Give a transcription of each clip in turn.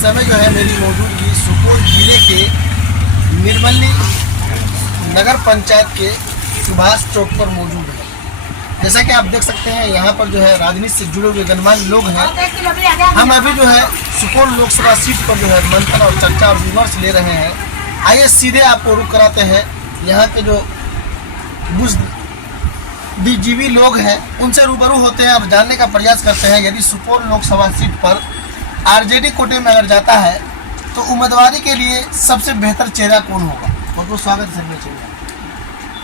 समय जो है मेरी मौजूदगी सुपौल जिले के निर्मली नगर पंचायत के सुभाष चौक पर मौजूद है। जैसा कि आप देख सकते हैं यहाँ पर जो है राजनीति से जुड़े हुए गणमान्य लोग हैं। हम अभी जो है सुपौल लोकसभा सीट पर जो है मंथन और चर्चा और विमर्श ले रहे हैं। आइए सीधे आपको रुख कराते हैं यहाँ के जो बुद्धिजीवी लोग हैं उनसे रूबरू होते हैं और जानने का प्रयास करते हैं यदि सुपौल लोकसभा सीट पर आरजेडी कोटे में अगर जाता है तो उम्मीदवारी के लिए सबसे बेहतर चेहरा कौन होगा। बहुत बहुत स्वागत है सर। चाहिए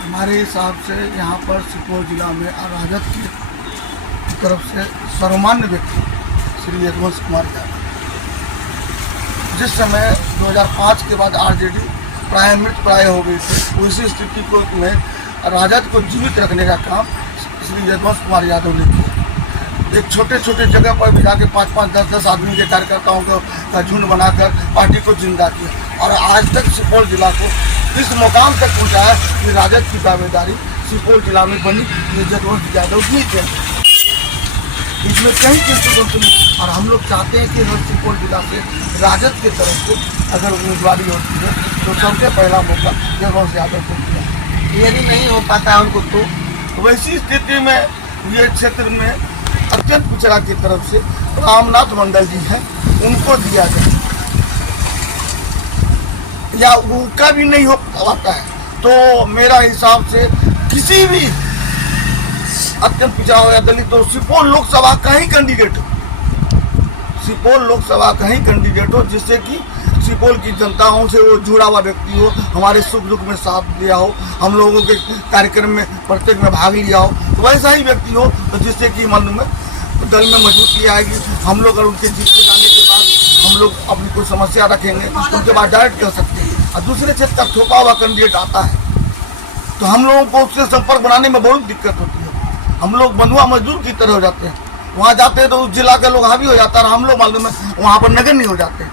हमारे हिसाब से यहाँ पर सुपौल जिला में राजद की तरफ से सर्वमान्य व्यक्ति श्री यदुवंश कुमार यादव, जिस समय 2005 के बाद आरजेडी प्राय मृत प्राय हो गई थी, उसी स्थिति को में राजद को जीवित रखने का काम श्री यदुवंश कुमार यादव ने किया। एक छोटे छोटे जगह पर भी जाके 5-5, 10-10 आदमी के कार्यकर्ताओं का झुंड बनाकर पार्टी को जिंदा किया और आज तक सुपौल जिला को इस मुकाम तक पहुंचाया कि राजद की दावेदारी सुपौल जिला में बनी ये यदुवंश यादव की थे। इसमें कहीं किसी नहीं और हम लोग चाहते हैं कि सुपौल जिला से राजद की तरफ से अगर उम्मीदवारी होती है तो सबसे पहला मौका यदुवंश यादव को दिया। यदि नहीं हो पाता उनको तो वैसी स्थिति में ये क्षेत्र में अत्यंत पिछड़ा की तरफ से रामनाथ मंडल जी हैं, उनको दिया जाए या उनका भी नहीं हो पाता है तो मेरा हिसाब से किसी भी अत्यंत पिछड़ा हो या दलित हो, सुपौल लोकसभा का ही कैंडिडेट हो, सुपौल लोकसभा का ही कैंडिडेट हो, जिससे कि सुपौल की जनताओं से वो जुड़ा हुआ व्यक्ति हो, हमारे सुख दुख में साथ दिया हो, हम लोगों के कार्यक्रम में प्रत्येक में भाग लिया हो, तो वैसा ही व्यक्ति हो तो जिससे कि मन में दल में मजबूती आएगी। हम लोग अगर उनके जीत के जाने के बाद हम लोग अपनी कोई समस्या रखेंगे तो उनके बाद डायरेक्ट कर सकते हैं और दूसरे क्षेत्र का थोपा हुआ कैंडिडेट आता है तो हम लोगों को उससे संपर्क बनाने में बहुत दिक्कत होती है। हम लोग बंधुआ मजदूर की तरह हो जाते हैं, वहाँ जाते हैं तो उस जिला के लोग हावी हो जाता है और हम लोग मालूम है वहाँ पर नगर नहीं हो जाते।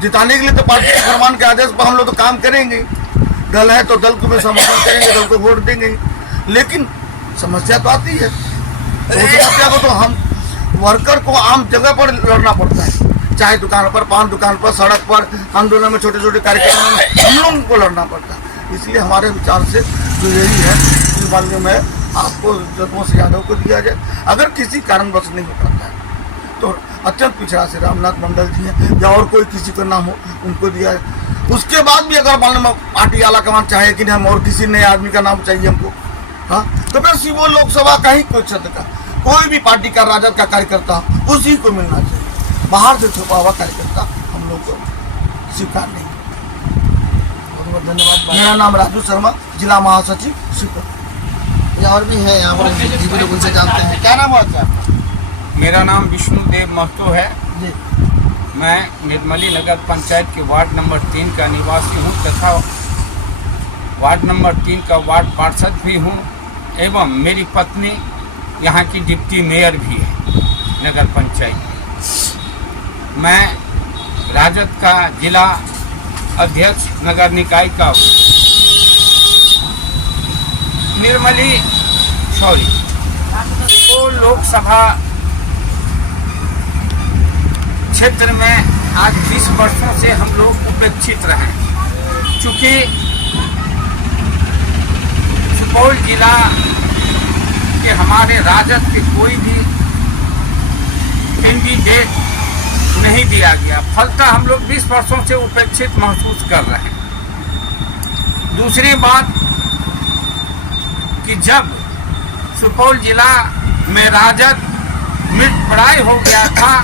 जिताने के लिए तो पार्टी के फरमान के आदेश पर हम लोग तो काम करेंगे, दल है तो दल को भी समर्थन करेंगे, दल को वोट देंगे, लेकिन समस्या तो आती है। तो समस्या को तो हम वर्कर को आम जगह पर लड़ना पड़ता है, चाहे दुकान पर, पान दुकान पर, सड़क पर, आंदोलन में, छोटे छोटे कार्यक्रम में हम लोगों को लड़ना पड़ता है। इसलिए हमारे विचार से तो यही है कि मालूम है आपको यदुवंश यादव को दिया जाए। अगर किसी कारणवश नहीं हो पाता है तो अत्यंत पिछड़ा से रामनाथ मंडल जी हैं या और कोई किसी का नाम हो उनको दिया जाए। उसके बाद भी अगर मालूम पार्टी आला कमान चाहे कि हम और किसी नए आदमी का नाम चाहिए हमको, हाँ, तो फिर सुपौल लोकसभा का ही कोई क्षेत्र का कोई भी पार्टी का राजद का कार्यकर्ता उसी को मिलना चाहिए। बाहर से छुपा हुआ कार्यकर्ता हम लोग को स्वीकार नहीं। बहुत बहुत धन्यवाद। मेरा नाम राजू शर्मा, जिला महासचिव सुपौल। और भी है यहाँ पर बुद्धिजीवी लोग, उनसे जानते हैं। क्या नाम है आपका? मेरा नाम विष्णुदेव महतो है जी। मैं निर्मली नगर पंचायत के वार्ड नंबर 3 का निवासी हूँ तथा वार्ड नंबर 3 का वार्ड पार्षद भी हूँ एवं मेरी पत्नी यहाँ की डिप्टी मेयर भी है नगर पंचायत। मैं राजद का जिला अध्यक्ष नगर निकाय का निर्मली सुपौल लोकसभा क्षेत्र में आज 20 वर्षों से हम लोग उपेक्षित रहे। चूँकि सुपौल जिला के हमारे राजद के कोई भी कैंडिडेट नहीं दिया गया, फलतः हम लोग 20 वर्षों से उपेक्षित महसूस कर रहे हैं। दूसरी बात कि जब सुपौल जिला में राजद मृतप्राय हो गया था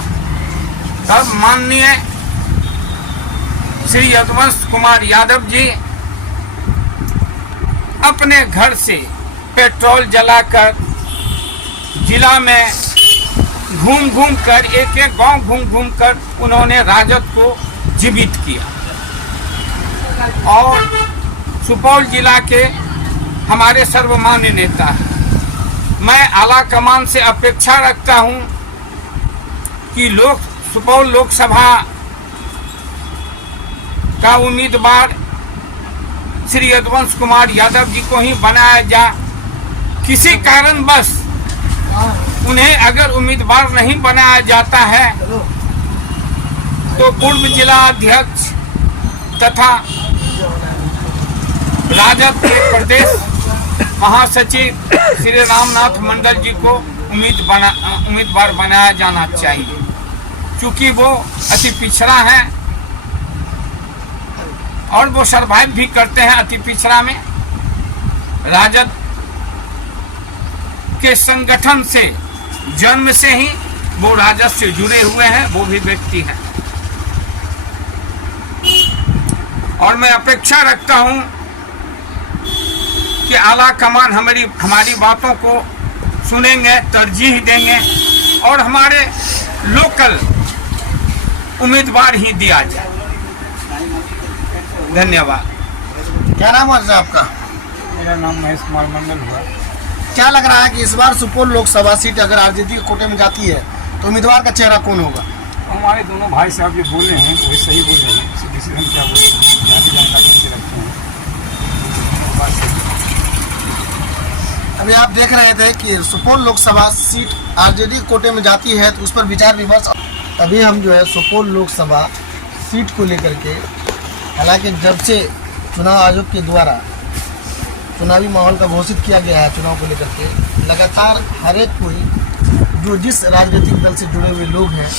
तब माननीय श्री यदुवंश कुमार यादव जी अपने घर से पेट्रोल जलाकर जिला में घूम घूम कर एक एक गांव घूम घूम कर उन्होंने राजद को जीवित किया और सुपौल जिला के हमारे सर्वमान्य नेता हैं। मैं आला कमान से अपेक्षा रखता हूं कि सुपौल लोकसभा का उम्मीदवार श्री यदुवंश कुमार यादव जी को ही बनाया जा। किसी कारणवश उन्हें अगर उम्मीदवार नहीं बनाया जाता है तो पूर्व जिला अध्यक्ष तथा राजद के प्रदेश महासचिव श्री रामनाथ मंडल जी को उम्मीदवार बनाया जाना चाहिए, क्योंकि वो अति पिछड़ा है और वो सरवाइव भी करते हैं अति पिछड़ा में। राजद के संगठन से जन्म से ही वो राजद से जुड़े हुए हैं, वो भी व्यक्ति हैं। और मैं अपेक्षा रखता हूं कि आला कमान हमारी बातों को सुनेंगे, तरजीह देंगे और हमारे लोकल उम्मीदवार ही दिया जाए। धन्यवाद। क्या नाम है आपका? मेरा नाम महेश कुमार मंडल हुआ। क्या लग रहा है कि इस बार सुपौल लोकसभा सीट अगर आरजेडी के कोटे में जाती है तो उम्मीदवार का चेहरा कौन होगा? हमारे दोनों भाई साहब जो बोले हैं वही सही बोल रहे हैं, इससे डिसीजन क्या बोल रहे हैं, ज़्यादा जानकारी हमसे रखते हैं। अभी आप देख रहे थे कि सुपौल लोकसभा सीट आरजेडी कोटे में जाती है तो उस पर विचार विमर्श। अभी हम जो है सुपौल लोकसभा सीट को लेकर के, हालांकि जब से चुनाव आयोग के द्वारा चुनावी माहौल का घोषित किया गया है चुनाव को लेकर के, लगातार हर एक कोई जो जिस राजनीतिक दल से जुड़े हुए लोग हैं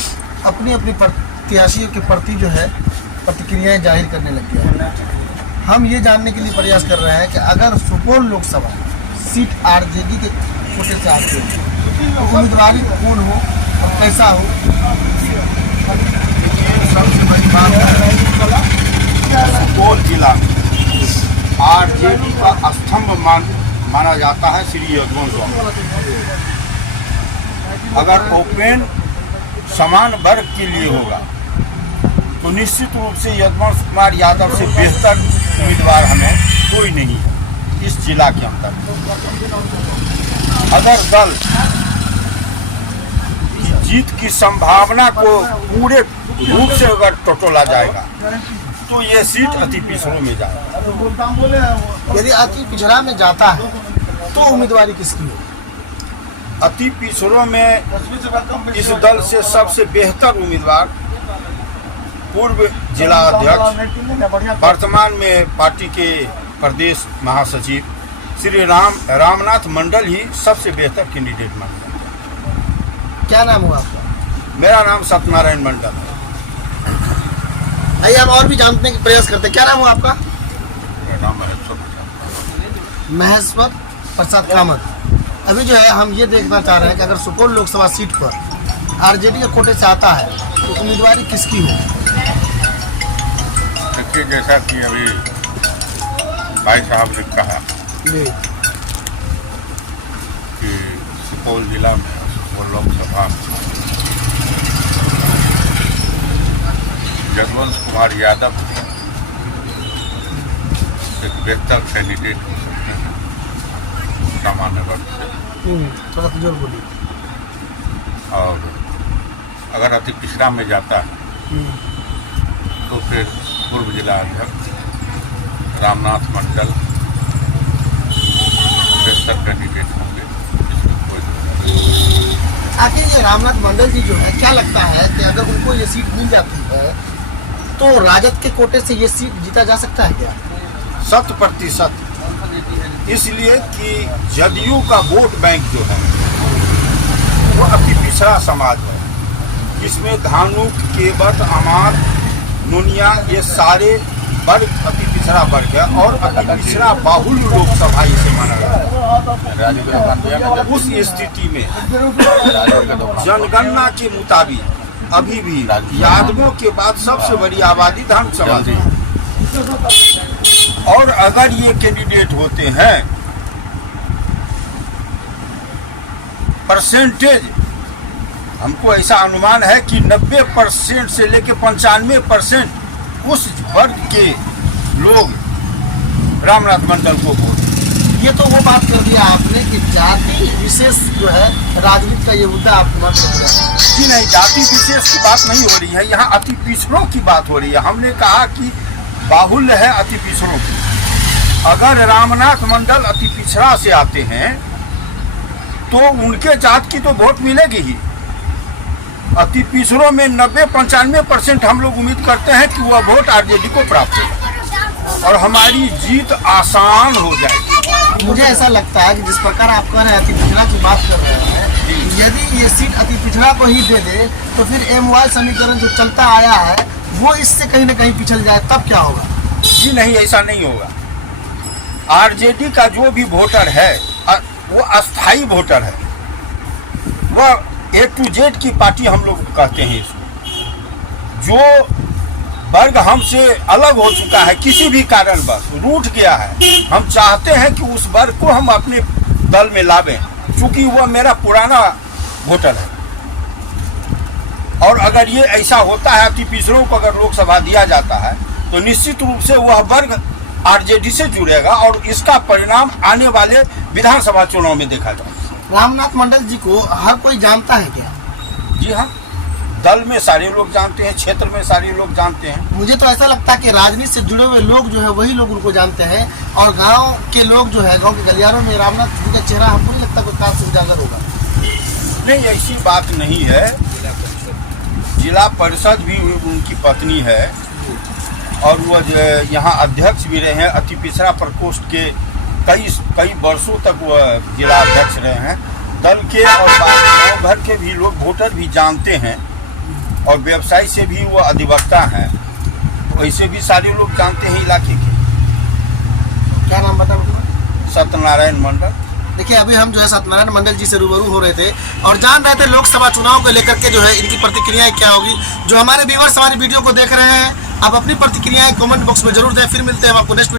अपनी अपनी प्रत्याशियों के प्रति जो है प्रतिक्रियाएं जाहिर करने लग गया है। हम ये जानने के लिए प्रयास कर रहे हैं कि अगर सुपौल लोकसभा सीट आरजेडी के कोटे से आती है तो उम्मीदवारी कौन हो और कैसा हो। सबसे बड़ी बात है सुपौल जिला आरजेडी का स्तंभ माना जाता है श्री यदुवंश स्वामी। अगर ओपन समान वर्ग के लिए होगा तो निश्चित रूप से यदुवंश कुमार यादव से बेहतर उम्मीदवार हमें कोई नहीं है इस जिला के अंदर। अगर दल जीत की संभावना को पूरे रूप से अगर टटोला जाएगा तो ये सीट अति पिछड़ों में जाएगा। यदि अति पिछड़ा में जाता है तो उम्मीदवारी किसकी हो? अति पिछड़ों में इस दल से सबसे बेहतर उम्मीदवार पूर्व जिला अध्यक्ष वर्तमान में पार्टी के प्रदेश महासचिव श्री रामनाथ मंडल ही सबसे बेहतर कैंडिडेट माना जाता है। क्या नाम हुआ आपका? मेरा नाम सत्यनारायण मंडल है। आइए हम और भी जानने का प्रयास करते हैं। क्या नाम हुआ आपका? महेश्वर प्रसाद कामत। अभी जो है हम ये देखना चाह रहे हैं कि अगर सुपौल लोकसभा सीट पर आरजेडी के कोटे से आता है तो उम्मीदवारी किसकी हो? देखिए, जैसा कि अभी भाई साहब ने कहा जी कि सुपौल जिला में सुपौल लोकसभा यदुवंश कुमार यादव एक बेहतर कैंडिडेट हो सकते हैं सामान्य वर्ग से। थोड़ा तो जोर बोलिए। और अगर अति पिछड़ा में जाता है तो फिर पूर्व जिला अध्यक्ष रामनाथ मंडल बेहतर कैंडिडेट होंगे, इसमें कोई। आखिर ये रामनाथ मंडल जी जो है, क्या लगता है कि अगर उनको ये सीट मिल जाती है तो राजद के कोटे से ये सीट जीता जा सकता है क्या? 100%। इसलिए कि जदयू का वोट बैंक जो है वो अति पिछड़ा समाज है, जिसमें धानुक, केवट, अमार, नुनिया ये सारे वर्ग अति पिछड़ा वर्ग है और अति पिछड़ा बाहुल लोकसभा इसे माना जाता है। उस स्थिति में जनगणना के मुताबिक अभी भी यादवों के बाद सबसे बड़ी आबादी धानुक समाज है। और अगर ये कैंडिडेट होते हैं, परसेंटेज हमको ऐसा अनुमान है कि 90% से लेकर 95% उस वर्ग के लोग रामनाथ मंडल को वोट। ये तो वो बात कर दिया आपने कि जाति विशेष जो है राजनीति का ये मुद्दा आपको मत कर दिया कि नहीं, जाति विशेष की बात नहीं हो रही है, यहाँ अति पिछड़ों की बात हो रही है। हमने कहा कि बाहुल्य है अति पिछड़ों की। अगर रामनाथ मंडल अति पिछड़ा से आते हैं तो उनके जात की तो वोट मिलेगी ही। अति पिछड़ों में 90-95% हम लोग उम्मीद करते हैं कि वह वोट आरजेडी को प्राप्त होगा और हमारी जीत आसान हो जाएगी। मुझे ऐसा लगता है कि जिस प्रकार आप कह रहे हैं अति पिछड़ा की बात कर रहे हैं, यदि ये सीट अति पिछड़ा को ही दे दे तो फिर MY समीकरण जो चलता आया है वो इससे कहीं ना कहीं पिछड़ जाए, तब क्या होगा? जी नहीं, ऐसा नहीं होगा। आरजेडी का जो भी वोटर है वो अस्थाई वोटर है, वह A to Z की पार्टी हम लोग कहते हैं इसको। जो वर्ग हमसे अलग हो चुका है किसी भी कारणवश रूठ गया है, हम चाहते हैं कि उस वर्ग को हम अपने दल में लावें, क्योंकि वह मेरा पुराना वोटर है। और अगर ये ऐसा होता है कि पिछड़ों को अगर लोकसभा दिया जाता है तो निश्चित रूप से वह वर्ग आरजेडी से जुड़ेगा और इसका परिणाम आने वाले विधानसभा चुनाव में देखा जाएगा। रामनाथ मंडल जी को हर कोई जानता है क्या? जी हाँ, दल में सारे लोग जानते हैं, क्षेत्र में सारे लोग जानते हैं। मुझे तो ऐसा लगता है कि राजनीति से जुड़े हुए लोग जो है वही लोग उनको जानते हैं और गांव के लोग जो है गांव के गलियारों में रामनाथ जी का चेहरा हमको नहीं लगता कोई खास उजागर होगा। नहीं, ऐसी बात नहीं है। जिला परिषद भी उनकी पत्नी है और वह यहाँ अध्यक्ष भी रहे हैं। अति पिछड़ा प्रकोष्ठ के कई वर्षों तक वह जिला अध्यक्ष रहे हैं। दल के और गाँव भर के भी लोग वोटर भी जानते हैं और व्यवसाय से भी वो अधिवक्ता हैं, वैसे भी सारे लोग जानते हैं इलाके के। क्या नाम बता? सत्यनारायण मंडल। देखिए, अभी हम जो है सत्यनारायण मंडल जी से रूबरू हो रहे थे और जान रहे थे लोकसभा चुनाव को लेकर के जो है इनकी प्रतिक्रियाएं क्या होगी। जो हमारे व्यूअर्स हमारी वीडियो को देख रहे हैं, आप अपनी प्रतिक्रियाएं कमेंट बॉक्स में जरूर दें। फिर मिलते हैं हम आपको नेक्स्ट